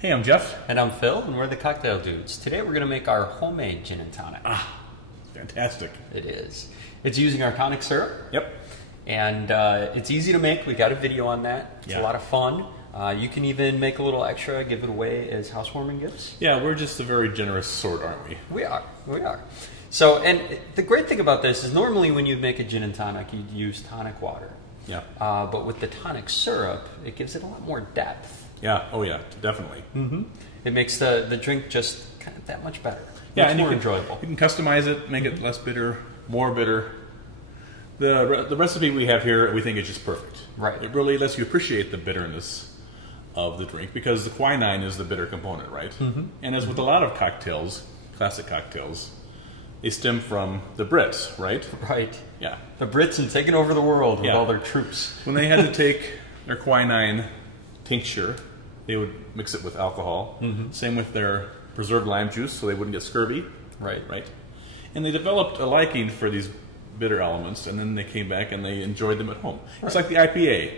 Hey, I'm Jeff. And I'm Phil, and we're the Cocktail Dudes. Today we're going to make our homemade gin and tonic. Fantastic. It is. It's using our tonic syrup. Yep. And it's easy to make. We got a video on that. It's a lot of fun. You can even make a little extra, give it away as housewarming gifts. Yeah, we're just a very generous sort, aren't we? We are. We are. So, and the great thing about this is normally when you make a gin and tonic, you'd use tonic water. Yeah. But with the tonic syrup, it gives it a lot more depth. Yeah. Oh, yeah. Definitely. Mm-hmm. It makes the drink just kind of that much better. Yeah, much and more you enjoyable. You can customize it, make it less bitter, more bitter. The recipe we have here, we think is just perfect. Right. It really lets you appreciate the bitterness of the drink because the quinine is the bitter component, right? Mm-hmm. And as with a lot of cocktails, classic cocktails, they stem from the Brits, right? Right. Yeah. The Brits and taking over the world with all their troops. When they had to take their quinine tincture, they would mix it with alcohol. Mm-hmm. Same with their preserved lime juice, so they wouldn't get scurvy. Right. Right. And they developed a liking for these bitter elements, and then they came back and they enjoyed them at home. Right. It's like the IPA,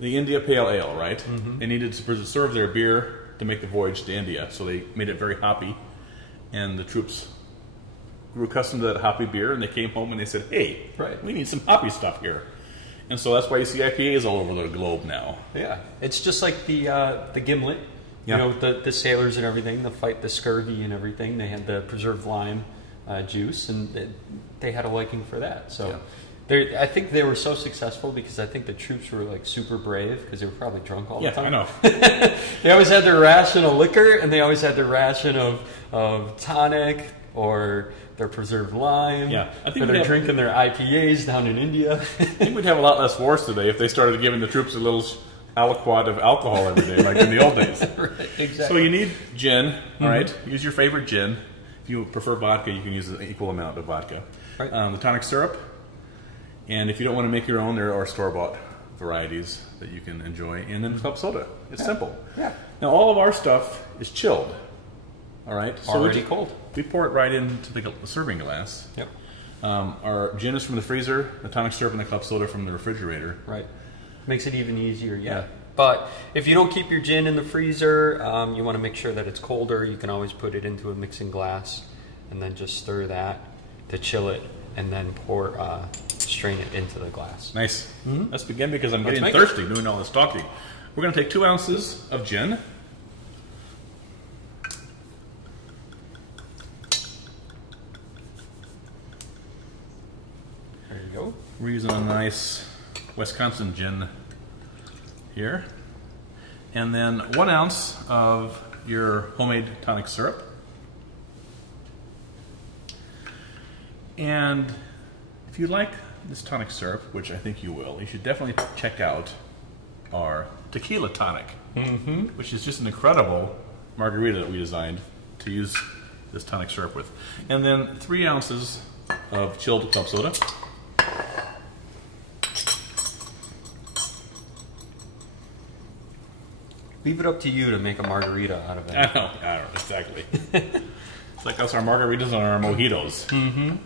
the India Pale Ale, right? Mm-hmm. They needed to preserve their beer to make the voyage to India, so they made it very hoppy, and the troops grew accustomed to that hoppy beer, and they came home and they said, hey, we need some hoppy stuff here. And so that's why you see IPAs all over the globe now. Yeah. It's just like the Gimlet. You know, the sailors and everything, the fight the scurvy and everything. They had the preserved lime juice, and they had a liking for that. So I think they were so successful because I think the troops were like super brave because they were probably drunk all the time. Yeah, I know. They always had their ration of liquor, and they always had their ration of tonic or their preserved lime. Yeah, I think they're drinking their IPAs down in India. I think we'd have a lot less wars today if they started giving the troops a little aliquot of alcohol every day, like in the old days. Right, exactly. So you need gin, all right? Use your favorite gin. If you prefer vodka, you can use an equal amount of vodka. Right. The tonic syrup. And if you don't want to make your own, there are store-bought varieties that you can enjoy. And then club soda. It's simple. Yeah. Now, all of our stuff is chilled. All right? So already cold. We pour it right into the serving glass. Yep. Our gin is from the freezer, the tonic syrup and the club soda from the refrigerator. Right. Makes it even easier, yeah. But if you don't keep your gin in the freezer, you want to make sure that it's colder. You can always put it into a mixing glass and then just stir that to chill it and then strain it into the glass. Nice. Mm-hmm. Let's begin because I'm getting thirsty doing all this talking. We're going to take 2 ounces of gin. There you go. We're using a nice Wisconsin gin here. And then 1 ounce of your homemade tonic syrup. And if you like this tonic syrup, which I think you will, you should definitely check out our tequila tonic, which is just an incredible margarita that we designed to use this tonic syrup with. And then 3 ounces of chilled club soda. Leave it up to you to make a margarita out of it. I know, exactly. It's like us, our margaritas and our mojitos. Mm-hmm.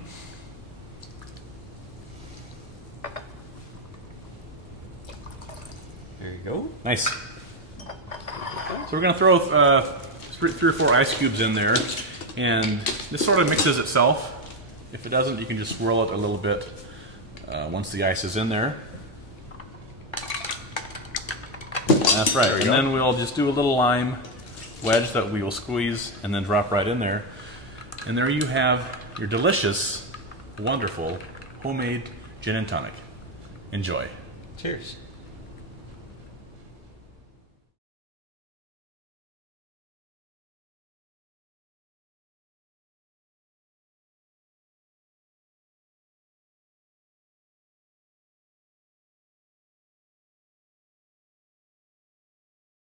There you go. Nice. So we're going to throw 3 or 4 ice cubes in there, and this sort of mixes itself. If it doesn't, you can just swirl it a little bit once the ice is in there. That's right. And then we'll just do a little lime wedge that we will squeeze and then drop right in there. And there you have your delicious, wonderful, homemade gin and tonic. Enjoy. Cheers.